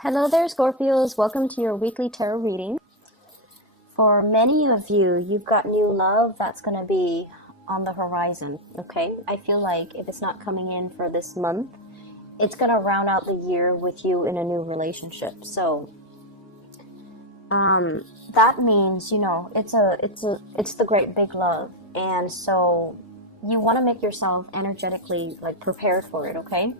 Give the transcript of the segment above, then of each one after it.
Hello there, Scorpios. Welcome to your weekly tarot reading. For many of you, you've got new love that's going to be on the horizon, okay? I feel like if it's not coming in for this month, it's going to round out the year with you in a new relationship. So, that means, it's the great big love. And so you want to make yourself energetically prepared for it, okay?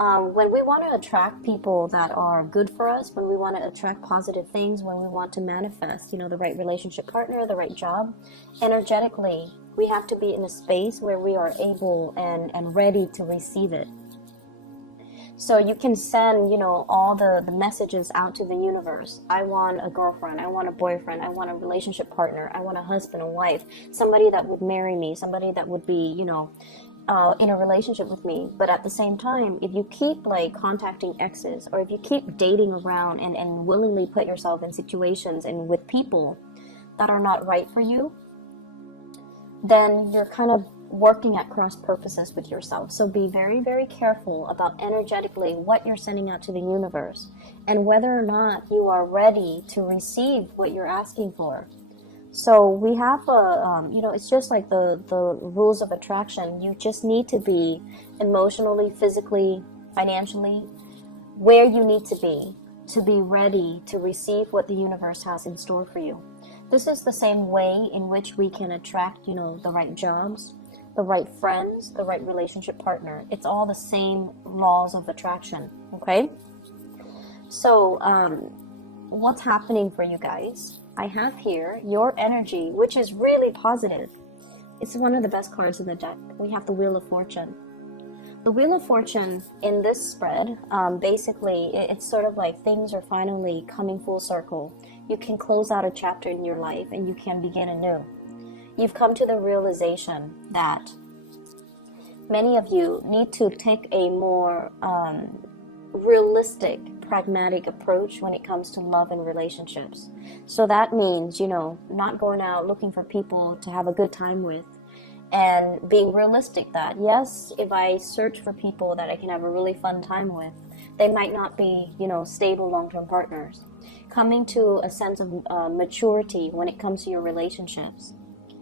When we want to attract people that are good for us, when we want to attract positive things, when we want to manifest, the right relationship partner, the right job, energetically, we have to be in a space where we are able and ready to receive it. So you can send, all the messages out to the universe. I want a girlfriend. I want a boyfriend. I want a relationship partner. I want a husband, a wife, somebody that would marry me, somebody that would be, in a relationship with me. But at the same time, if you keep contacting exes, or if you keep dating around and willingly put yourself in situations and with people that are not right for you, then you're kind of working at cross purposes with yourself. So be very, very careful about energetically what you're sending out to the universe and whether or not you are ready to receive what you're asking for. So we have it's just like the rules of attraction. You just need to be emotionally, physically, financially where you need to be ready to receive what the universe has in store for you. This is the same way in which we can attract, the right jobs, the right friends, the right relationship partner. It's all the same laws of attraction, okay? So, what's happening for you guys? I have here your energy, which is really positive. It's one of the best cards in the deck. We have the Wheel of Fortune. The Wheel of Fortune in this spread, basically, it's sort of like things are finally coming full circle. You can close out a chapter in your life and you can begin anew. You've come to the realization that many of you need to take a more realistic, pragmatic approach when it comes to love and relationships. So that means, not going out looking for people to have a good time with, and being realistic that, yes, if I search for people that I can have a really fun time with, they might not be, stable long-term partners. Coming to a sense of maturity when it comes to your relationships.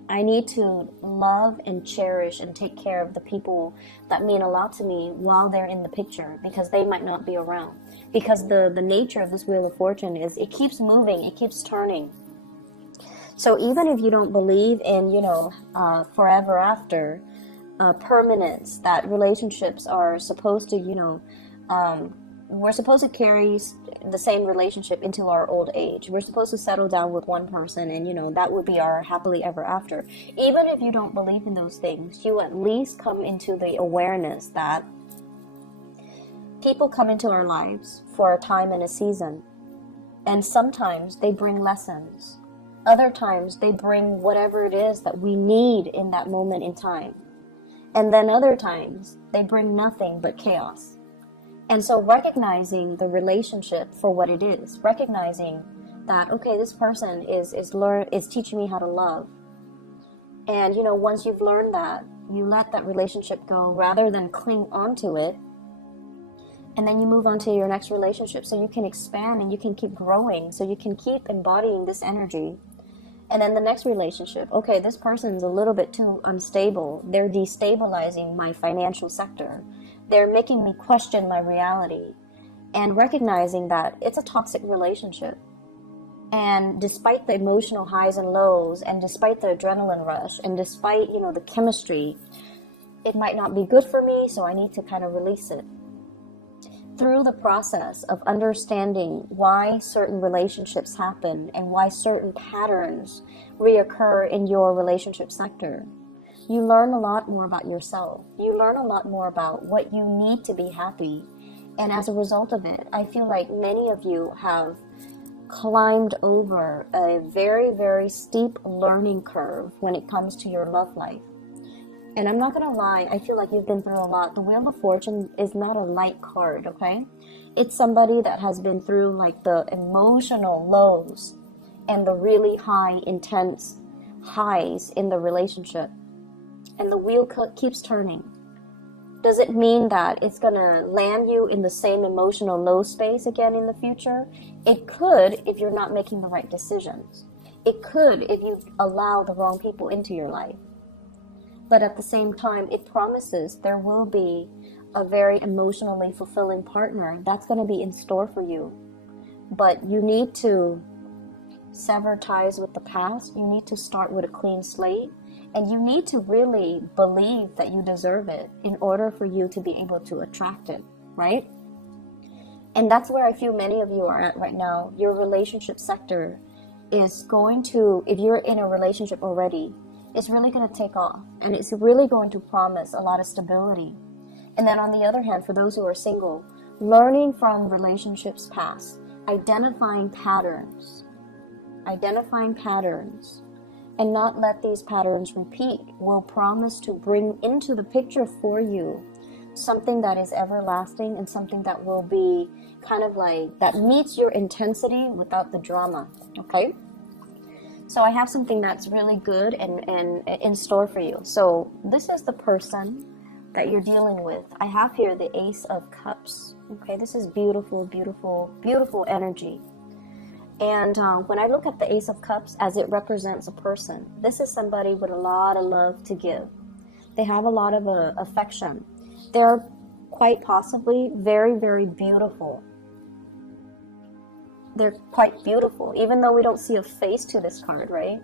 I need to love and cherish and take care of the people that mean a lot to me while they're in the picture, because they might not be around. Because the nature of this Wheel of Fortune is it keeps moving, it keeps turning. So even if you don't believe in, forever after, permanence, that relationships are supposed to, we're supposed to carry the same relationship into our old age. We're supposed to settle down with one person and, that would be our happily ever after. Even if you don't believe in those things, you at least come into the awareness that people come into our lives for a time and a season. And sometimes they bring lessons. Other times they bring whatever it is that we need in that moment in time. And then other times they bring nothing but chaos. And so recognizing the relationship for what it is, recognizing that, okay, this person is teaching me how to love. And, once you've learned that, you let that relationship go rather than cling onto it. And then you move on to your next relationship so you can expand and you can keep growing, so you can keep embodying this energy. And then the next relationship, okay, this person's a little bit too unstable. They're destabilizing my financial sector. They're making me question my reality, and recognizing that it's a toxic relationship. And despite the emotional highs and lows, and despite the adrenaline rush, and despite, the chemistry, it might not be good for me, so I need to kind of release it. Through the process of understanding why certain relationships happen and why certain patterns reoccur in your relationship sector, you learn a lot more about yourself. You learn a lot more about what you need to be happy. And as a result of it, I feel like many of you have climbed over a very, very steep learning curve when it comes to your love life. And I'm not going to lie, I feel like you've been through a lot. The Wheel of Fortune is not a light card, okay? It's somebody that has been through the emotional lows and the really high, intense highs in the relationship. And the wheel keeps turning. Does it mean that it's going to land you in the same emotional low space again in the future? It could if you're not making the right decisions. It could if you allow the wrong people into your life. But at the same time, it promises there will be a very emotionally fulfilling partner that's going to be in store for you. But you need to sever ties with the past. You need to start with a clean slate. And you need to really believe that you deserve it in order for you to be able to attract it, right? And that's where I feel many of you are at right now. Your relationship sector is going to, if you're in a relationship already, it's really going to take off. And it's really going to promise a lot of stability. And then on the other hand, for those who are single, learning from relationships past, identifying patterns, and not let these patterns repeat will promise to bring into the picture for you something that is everlasting and something that will be kind of like, that meets your intensity without the drama, okay? So I have something that's really good and in store for you. So this is the person that you're dealing with. I have here the Ace of Cups, okay? This is beautiful, beautiful, beautiful energy. And when I look at the Ace of Cups as it represents a person, this is somebody with a lot of love to give. They have a lot of affection. They're quite possibly very, very beautiful. They're quite beautiful, even though we don't see a face to this card, right?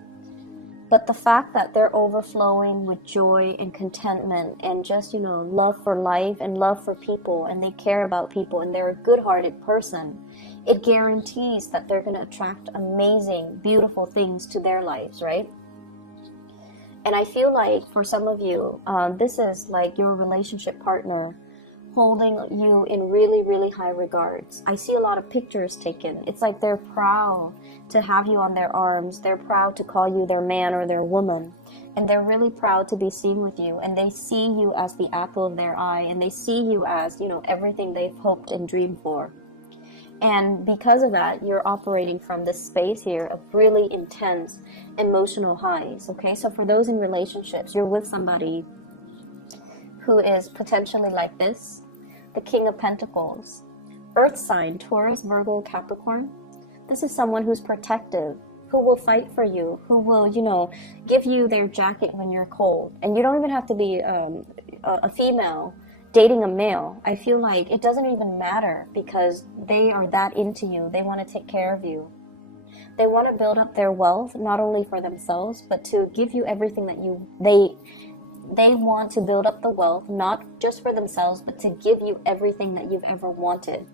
But the fact that they're overflowing with joy and contentment and just, love for life and love for people, and they care about people, and they're a good-hearted person, it guarantees that they're going to attract amazing, beautiful things to their lives, right? And I feel like for some of you, this is like your relationship partner holding you in really, really high regards. I see a lot of pictures taken. It's like they're proud to have you on their arms. They're proud to call you their man or their woman. And they're really proud to be seen with you. And they see you as the apple of their eye. And they see you as, everything they've hoped and dreamed for. And because of that, you're operating from this space here of really intense emotional highs, okay? So for those in relationships, you're with somebody who is potentially like this, the King of Pentacles, Earth sign, Taurus, Virgo, Capricorn. This is someone who's protective, who will fight for you, who will, give you their jacket when you're cold. And you don't even have to be a female dating a male. I feel like it doesn't even matter because they are that into you. They want to take care of you. They want to build up their wealth, not only for themselves, but to give you everything that they want to build up the wealth, not just for themselves, but to give you everything that you've ever wanted.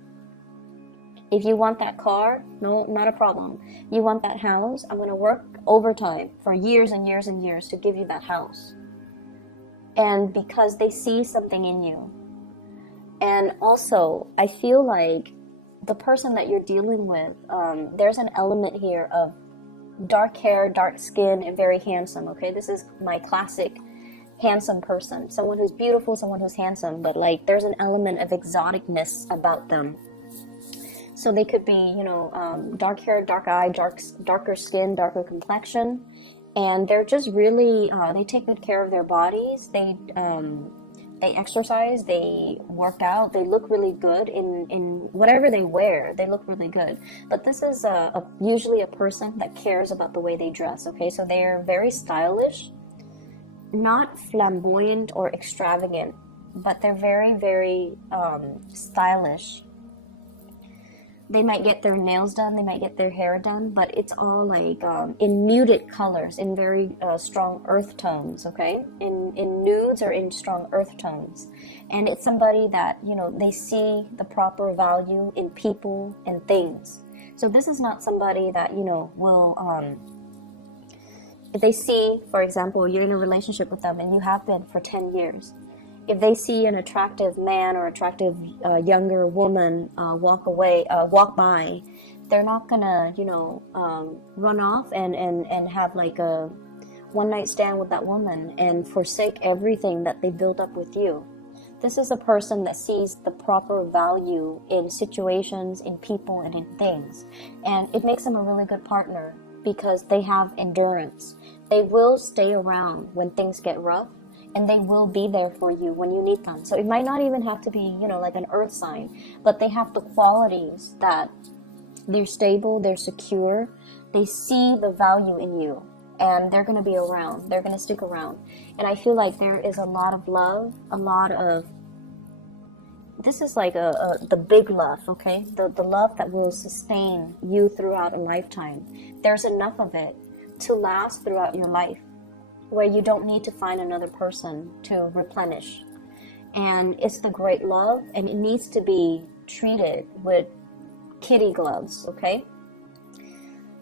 If you want that car, no, not a problem. You want that house, I'm going to work overtime for years and years and years to give you that house. And because they see something in you. And also, I feel like the person that you're dealing with, there's an element here of dark hair, dark skin, and very handsome, okay? This is my classic handsome person. Someone who's beautiful, someone who's handsome, but like there's an element of exoticness about them. So they could be, dark hair, dark eye, darker skin, darker complexion. And they're just really, they take good care of their bodies. They exercise, they work out, they look really good in whatever they wear. They look really good. But this is usually a person that cares about the way they dress, okay? So they're very stylish, not flamboyant or extravagant, but they're very, very stylish. They might get their nails done, they might get their hair done, but it's all like in muted colors, in very strong earth tones, okay? In nudes or in strong earth tones. And it's somebody that, they see the proper value in people and things. So this is not somebody that, will, if they see, for example, you're in a relationship with them and you have been for 10 years, if they see an attractive man or attractive younger woman walk by, they're not gonna, run off and have like a one-night stand with that woman and forsake everything that they built up with you. This is a person that sees the proper value in situations, in people, and in things. And it makes them a really good partner because they have endurance. They will stay around when things get rough. and they will be there for you when you need them. So it might not even have to be, you know, like an earth sign, but they have the qualities that they're stable, they're secure, they see the value in you, and they're going to be around, they're going to stick around. And I feel like there is a lot of love, a lot of, this is like the big love, okay? The love that will sustain you throughout a lifetime. There's enough of it to last throughout your life, where you don't need to find another person to replenish. And it's the great love, and it needs to be treated with kitty gloves, okay?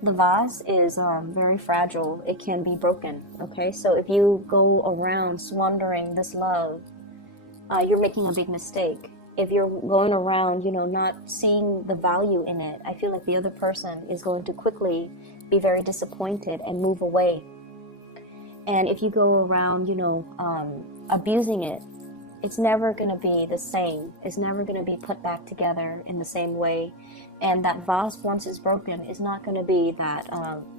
The vase is very fragile. It can be broken, okay? So if you go around squandering this love, you're making a big mistake. If you're going around, you know, not seeing the value in it, I feel like the other person is going to quickly be very disappointed and move away. And if you go around, you know, abusing it, it's never going to be the same. It's never going to be put back together in the same way. And that vase, once it's broken, is not going to be that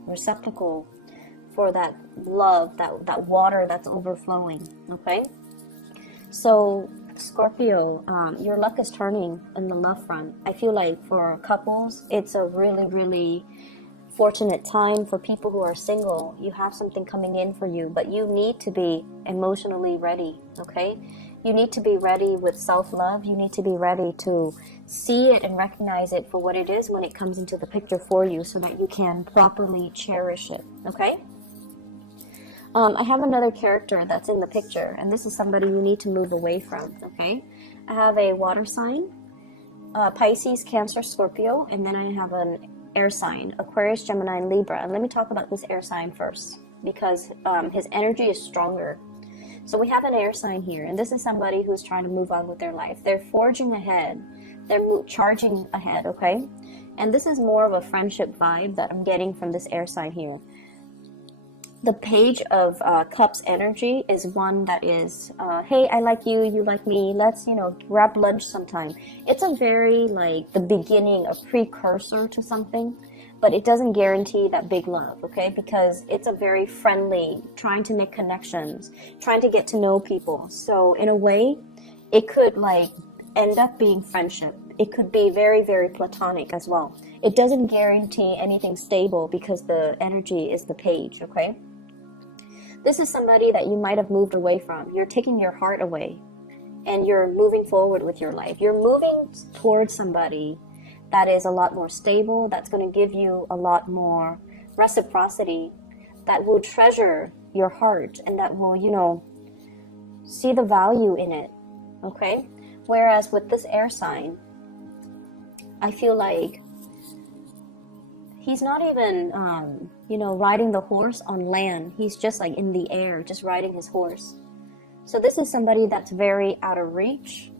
receptacle for that love, that water that's overflowing, okay? So, Scorpio, your luck is turning in the love front. I feel like for couples, it's a really, really fortunate time. For people who are single, you have something coming in for you, but you need to be emotionally ready, okay? You need to be ready with self-love. You need to be ready to see it and recognize it for what it is when it comes into the picture for you, so that you can properly cherish it, okay? I have another character that's in the picture, and this is somebody you need to move away from, okay? I have a water sign, Pisces, Cancer, Scorpio, and then I have an air sign, Aquarius, Gemini, and Libra. And let me talk about this air sign first, because his energy is stronger. So we have an air sign here, and this is somebody who's trying to move on with their life. They're forging ahead. They're charging ahead, okay? And this is more of a friendship vibe that I'm getting from this air sign here. The Page of Cups energy is one that is, hey, I like you, you like me, let's, you know, grab lunch sometime. It's a very, like, the beginning, a precursor to something, but it doesn't guarantee that big love, okay? Because it's a very friendly, trying to make connections, trying to get to know people. So in a way, it could, like, end up being friendship. It could be very, very platonic as well. It doesn't guarantee anything stable because the energy is the Page, okay? This is somebody that you might have moved away from. You're taking your heart away, and you're moving forward with your life. You're moving towards somebody that is a lot more stable, that's going to give you a lot more reciprocity, that will treasure your heart, and that will, you know, see the value in it, okay? Whereas with this air sign, I feel like he's not even, you know, riding the horse on land. He's just like in the air, just riding his horse. So this is somebody that's very out of reach.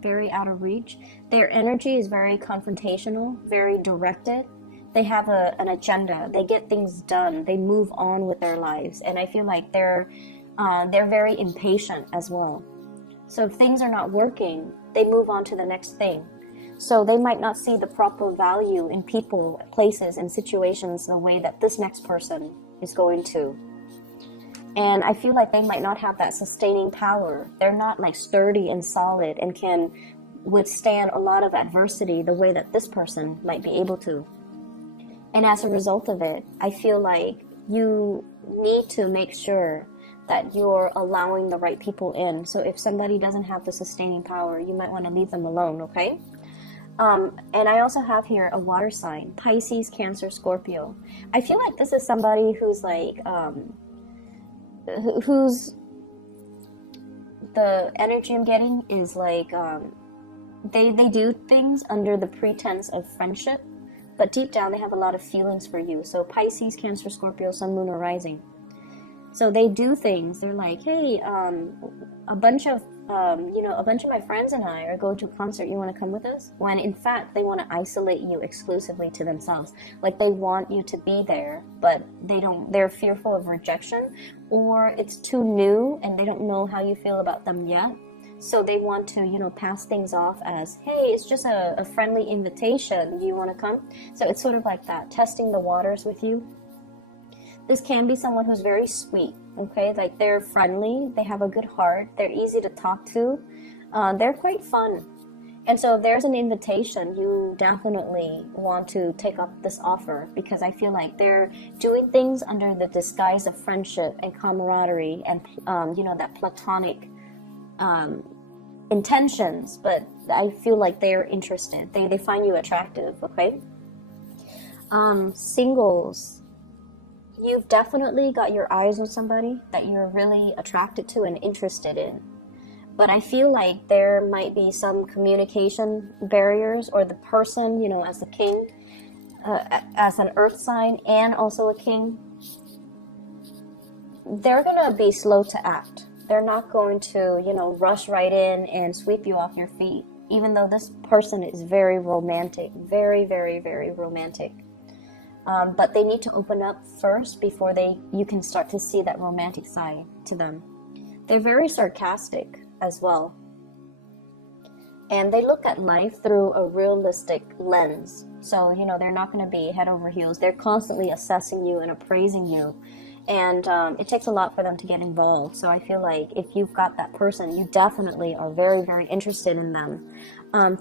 Very out of reach. Their energy is very confrontational, very directed. They have an agenda. They get things done. They move on with their lives. And I feel like they're very impatient as well. So if things are not working, they move on to the next thing. So they might not see the proper value in people, places, and situations the way that this next person is going to. And I feel like they might not have that sustaining power. They're not like sturdy and solid and can withstand a lot of adversity the way that this person might be able to. And as a result of it, I feel like you need to make sure that you're allowing the right people in. So if somebody doesn't have the sustaining power, you might want to leave them alone, okay? And I also have here a water sign, Pisces, Cancer, Scorpio. I feel like this is somebody who's like, who's, the energy I'm getting is like, they do things under the pretense of friendship, but deep down they have a lot of feelings for you. So Pisces, Cancer, Scorpio, Sun, Moon, or Rising. So they do things. They're like, hey, a bunch of my friends and I are going to a concert. You want to come with us? When in fact, they want to isolate you exclusively to themselves. Like they want you to be there, but they're fearful of rejection, or it's too new and they don't know how you feel about them yet. So they want to, you know, pass things off as, hey, it's just a friendly invitation. Do you want to come? So it's sort of like that, testing the waters with you. This can be someone who's very sweet, okay? Like they're friendly, they have a good heart, they're easy to talk to, they're quite fun. And so if there's an invitation, you definitely want to take up this offer, because I feel like they're doing things under the disguise of friendship and camaraderie and, you know, that platonic intentions, but I feel like they're interested. They find you attractive, okay? Singles, you've definitely got your eyes on somebody that you're really attracted to and interested in. But I feel like there might be some communication barriers, or the person, you know, as the king, as an earth sign and also a king, they're going to be slow to act. They're not going to, you know, rush right in and sweep you off your feet, even though this person is very romantic, very, very, very romantic. But they need to open up first before you can start to see that romantic side to them. They're very sarcastic as well. And they look at life through a realistic lens. So, you know, they're not going to be head over heels. They're constantly assessing you and appraising you. And it takes a lot for them to get involved. So I feel like if you've got that person, you definitely are very, very interested in them.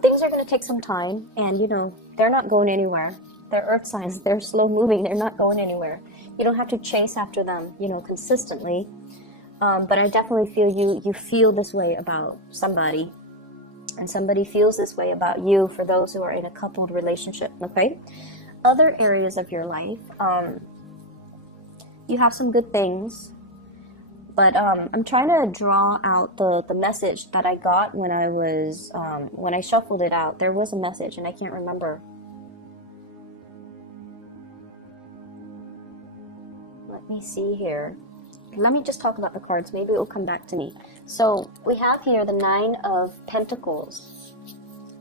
Things are going to take some time. And, you know, they're not going anywhere. They're earth signs. They're slow moving. They're not going anywhere. You don't have to chase after them, you know, consistently. But I definitely feel you feel this way about somebody, and somebody feels this way about you, for those who are in a coupled relationship, okay? Other areas of your life, you have some good things, but I'm trying to draw out the message that I got when I was, when I shuffled it out. There was a message, and I can't remember. Let me see here. Let me just talk about the cards. Maybe it will come back to me. So we have here the Nine of Pentacles,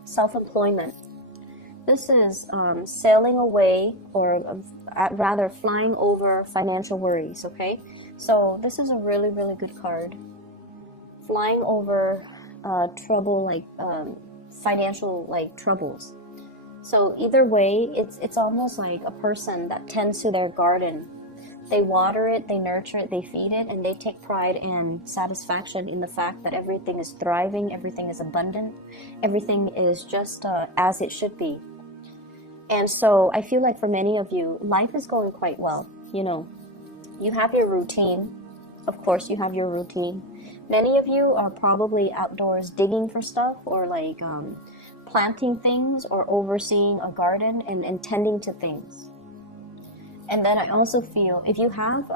self-employment. This is sailing away, or rather flying over financial worries, okay? So this is a really, really good card. Flying over trouble, like financial like troubles. So either way, it's almost like a person that tends to their garden. They water it, they nurture it, they feed it, and they take pride and satisfaction in the fact that everything is thriving, everything is abundant, everything is just as it should be. And so I feel like for many of you, life is going quite well. You know, you have your routine. Of course, you have your routine. Many of you are probably outdoors digging for stuff, or like planting things, or overseeing a garden and tending to things. And then I also feel if you have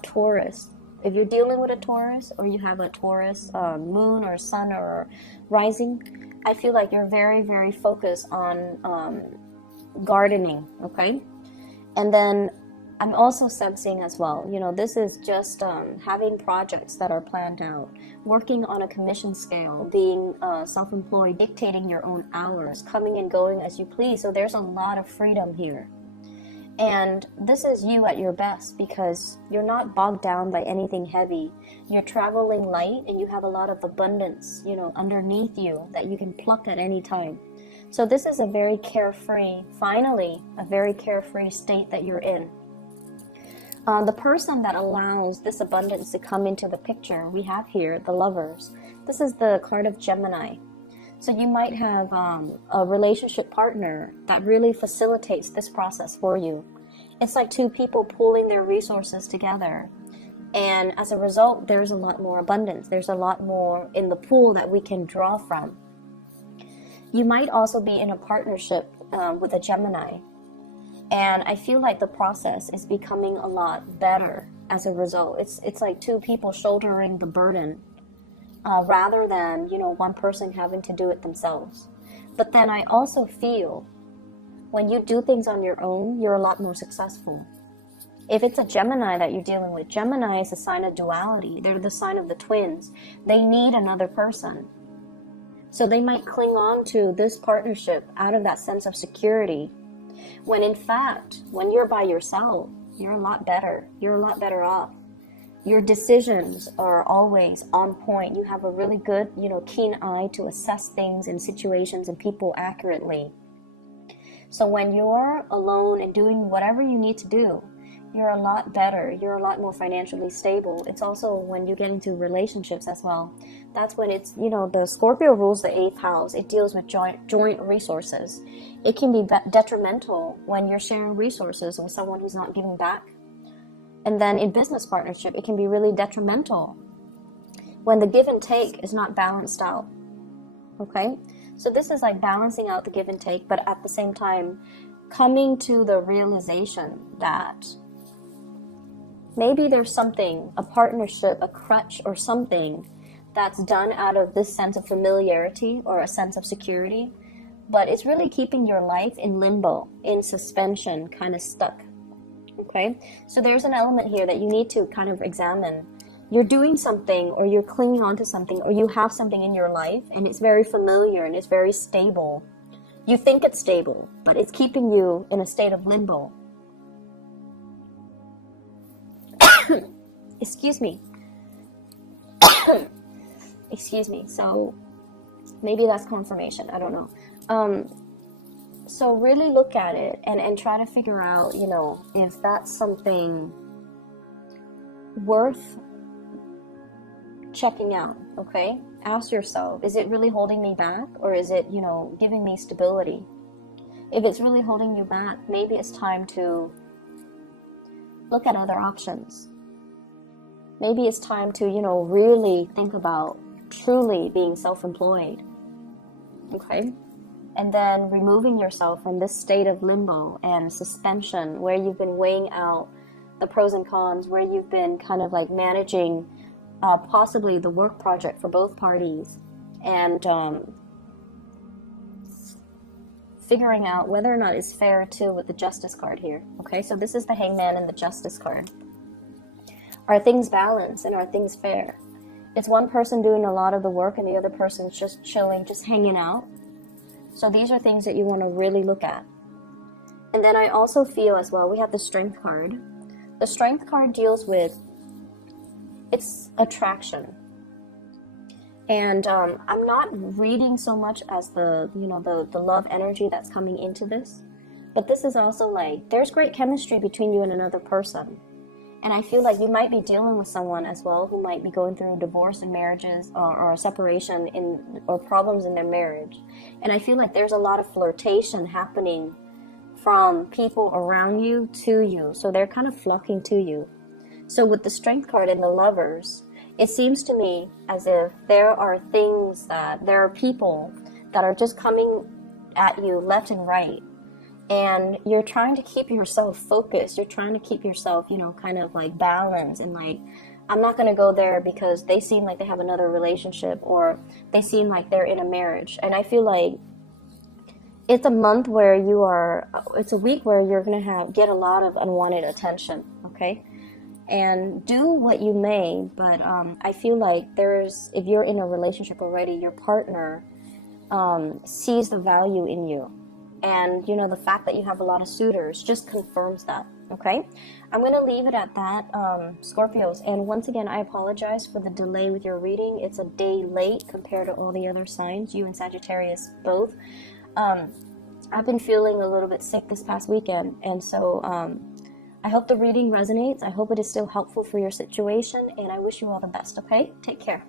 Taurus, if you're dealing with a Taurus, or you have a Taurus moon or sun or rising, I feel like you're very, very focused on gardening, okay? And then I'm also sensing as well, you know, this is just having projects that are planned out, working on a commission scale, being self-employed, dictating your own hours, coming and going as you please. So there's a lot of freedom here. And this is you at your best, because you're not bogged down by anything heavy. You're traveling light, and you have a lot of abundance, you know, underneath you that you can pluck at any time. So this is a very carefree, finally, a very carefree state that you're in. The person that allows this abundance to come into the picture, we have here the Lovers. This is the card of Gemini. So you might have a relationship partner that really facilitates this process for you. It's like two people pooling their resources together. And as a result, there's a lot more abundance. There's a lot more in the pool that we can draw from. You might also be in a partnership with a Gemini. And I feel like the process is becoming a lot better as a result. It's like two people shouldering the burden. Rather than, you know, one person having to do it themselves. But then I also feel when you do things on your own, you're a lot more successful. If it's a Gemini that you're dealing with, Gemini is a sign of duality. They're the sign of the twins. They need another person. So they might cling on to this partnership out of that sense of security. When in fact, when you're by yourself, you're a lot better. You're a lot better off. Your decisions are always on point. You have a really good, you know, keen eye to assess things and situations and people accurately. So when you're alone and doing whatever you need to do, You're a lot better. You're a lot more financially stable. It's also when you get into relationships as well. That's when it's, you know, the Scorpio rules the 8th house. It deals with joint resources. It can be detrimental when you're sharing resources with someone who's not giving back. And then in business partnership, it can be really detrimental when the give and take is not balanced out. Okay? So this is like balancing out the give and take, but at the same time, coming to the realization that maybe there's something, a partnership, a crutch or something that's done out of this sense of familiarity or a sense of security, but it's really keeping your life in limbo, in suspension, kind of stuck. Okay? So there's an element here that you need to kind of examine. You're doing something, or you're clinging onto something, or you have something in your life and it's very familiar and it's very stable. You think it's stable, but it's keeping you in a state of limbo. Excuse me. Excuse me. So maybe that's confirmation. I don't know. So really look at it and try to figure out, you know, if that's something worth checking out. Okay? Ask yourself, is it really holding me back, or is it, you know, giving me stability? If it's really holding you back, maybe it's time to look at other options. Maybe it's time to, you know, really think about truly being self-employed. Okay? And then removing yourself from this state of limbo and suspension where you've been weighing out the pros and cons, where you've been kind of like managing possibly the work project for both parties, and figuring out whether or not it's fair too with the Justice card here. Okay, so this is the Hangman and the Justice card. Are things balanced and are things fair? It's one person doing a lot of the work and the other person's just chilling, just hanging out. So these are things that you want to really look at. And then I also feel as well, we have the Strength card. The Strength card deals with, it's attraction. And I'm not reading so much as the, you know, the love energy that's coming into this. But this is also like, there's great chemistry between you and another person. And I feel like you might be dealing with someone as well who might be going through divorce and marriages or a separation or problems in their marriage. And I feel like there's a lot of flirtation happening from people around you to you. So they're kind of flocking to you. So with the Strength card and the Lovers, it seems to me as if there are people that are just coming at you left and right. And you're trying to keep yourself focused. You're trying to keep yourself, you know, kind of like balanced and like, I'm not going to go there because they seem like they have another relationship or they seem like they're in a marriage. And I feel like it's a month where it's a week where you're going to get a lot of unwanted attention, okay? And do what you may, but I feel like if you're in a relationship already, your partner sees the value in you. And, you know, the fact that you have a lot of suitors just confirms that, okay? I'm going to leave it at that, Scorpios. And once again, I apologize for the delay with your reading. It's a day late compared to all the other signs, you and Sagittarius both. I've been feeling a little bit sick this past weekend. And so I hope the reading resonates. I hope it is still helpful for your situation. And I wish you all the best, okay? Take care.